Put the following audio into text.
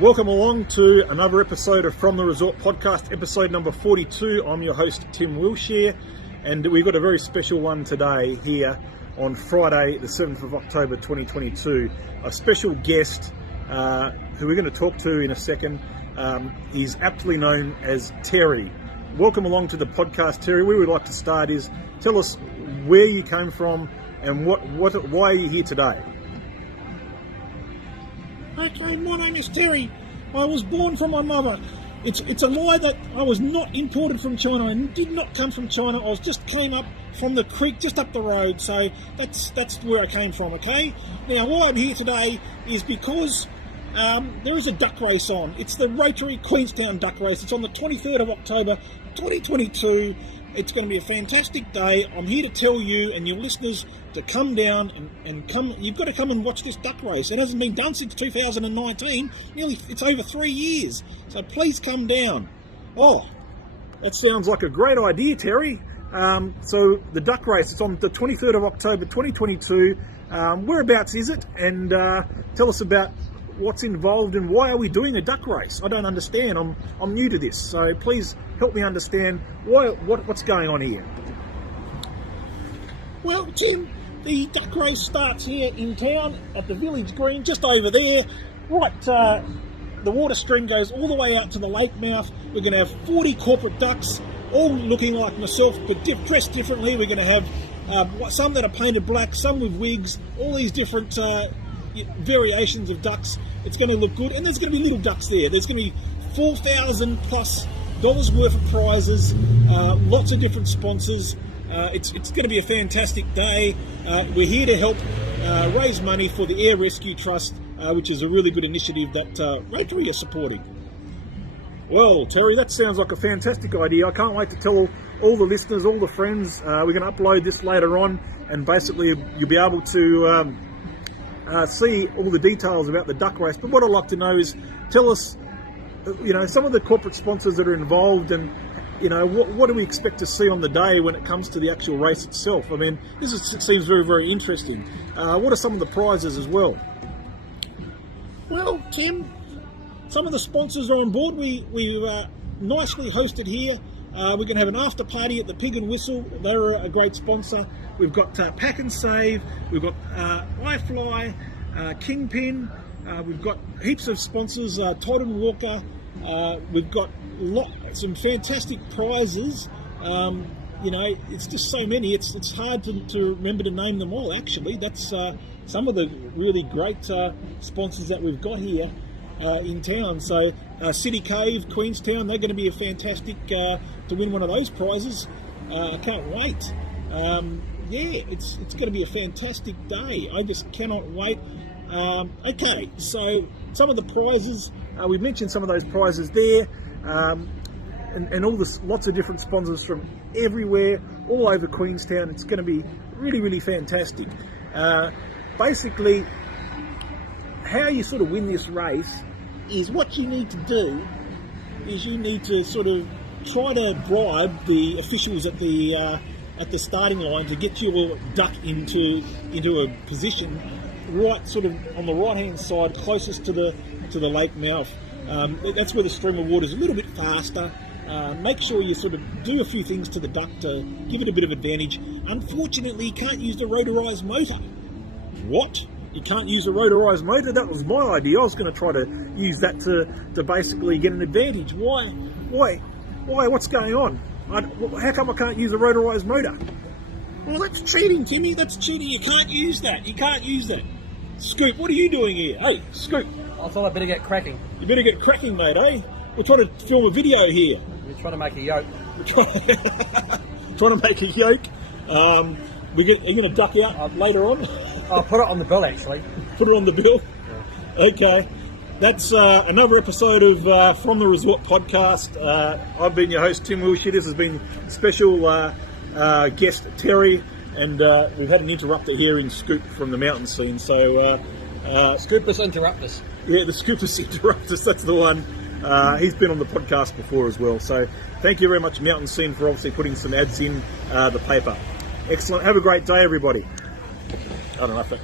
Welcome along to another episode of From the Resort Podcast, episode number 42. I'm your host, Tim Wilshire, and we've got a very special one today here on Friday, the 7th of October 2022. A special guest who we're going to talk to in a second. He's aptly known as Terry. Welcome along to the podcast, Terry. Where we'd like to start is tell us where you came from and why are you here today? Okay, my name is Terry. I was born from my mother. It's a lie that I was not imported from China. I did not come from China. I came up from the creek just up the road. So that's where I came from, okay? Now, why I'm here today is because there is a duck race on. It's the Rotary Queenstown duck race. It's on the 23rd of October 2022. It's going to be a fantastic day. I'm here to tell you and your listeners to come down and come. You've got to come and watch this duck race. It hasn't been done since 2019. It's over 3 years. So please come down. Oh, that sounds like a great idea, Terry. So the duck race, it's on the 23rd of October 2022. Whereabouts is it? And tell us about what's involved and why are we doing a duck race? I don't understand. I'm new to this, so please help me understand what's going on here. Well, Tim, the duck race starts here in town at the village green, just over there. Right, the water stream goes all the way out to the lake mouth. We're going to have 40 corporate ducks, all looking like myself, but dressed differently. We're going to have some that are painted black, some with wigs, all these different variations of ducks. It's going to look good, and there's going to be little ducks there. There's going to be $4,000 plus worth of prizes, lots of different sponsors. It's going to be a fantastic day. We're here to help raise money for the Air Rescue Trust, which is a really good initiative that Rotary are supporting. Well, Terry, that sounds like a fantastic idea. I can't wait to tell all the listeners, all the friends. We're going to upload this later on, and basically you'll be able to see all the details about the duck race. But what I'd like to know is tell us, some of the corporate sponsors that are involved, and what do we expect to see on the day when it comes to the actual race itself? I mean, seems very, very interesting. What are some of the prizes as well? Well, Tim, some of the sponsors are on board. We've nicely hosted here. We're going to have an after party at the Pig and Whistle. They're a great sponsor. We've got Pack and Save. We've got iFly, Kingpin. We've got heaps of sponsors. Todd and Walker. We've got some fantastic prizes. It's just so many. It's hard to remember to name them all. Actually, that's some of the really great sponsors that we've got here in town. So City Cave, Queenstown, they're going to be a fantastic to win one of those prizes. I can't wait. It's going to be a fantastic day. I just cannot wait. Okay, so some of the prizes, we mentioned some of those prizes there, and all this, lots of different sponsors from everywhere, all over Queenstown. It's going to be really, really fantastic. Basically, how you sort of win this race is what you need to do is you need to sort of try to bribe the officials at the starting line to get your duck into a position right sort of on the right hand side closest to the lake mouth. That's where the stream of water is a little bit faster. Make sure you sort of do a few things to the duck to give it a bit of advantage. Unfortunately, you can't use the rotorized motor. What? You can't use a rotorized motor? That was my idea. I was going to try to use that to basically get an advantage. Why? What's going on? How come I can't use a rotorized motor? Well, that's cheating, Timmy. That's cheating. You can't use that. Scoop, what are you doing here? Hey, Scoop. I thought I'd better get cracking. You better get cracking, mate, eh? We're trying to film a video here. We're trying to make a yoke. Trying to make a yoke. Are you going to duck out later on? I'll put it on the bill, actually. Put it on the bill? Yeah. Okay. That's another episode of From the Resort Podcast. I've been your host, Tim Wilshire. This has been special guest, Terry, and we've had an interrupter here in Scoop from the mountain scene. So, Scoopus Interruptus. Yeah, the Scoopus Interruptus, that's the one. He's been on the podcast before as well. So, thank you very much, Mountain Scene, for obviously putting some ads in the paper. Excellent. Have a great day, everybody. I don't know if that...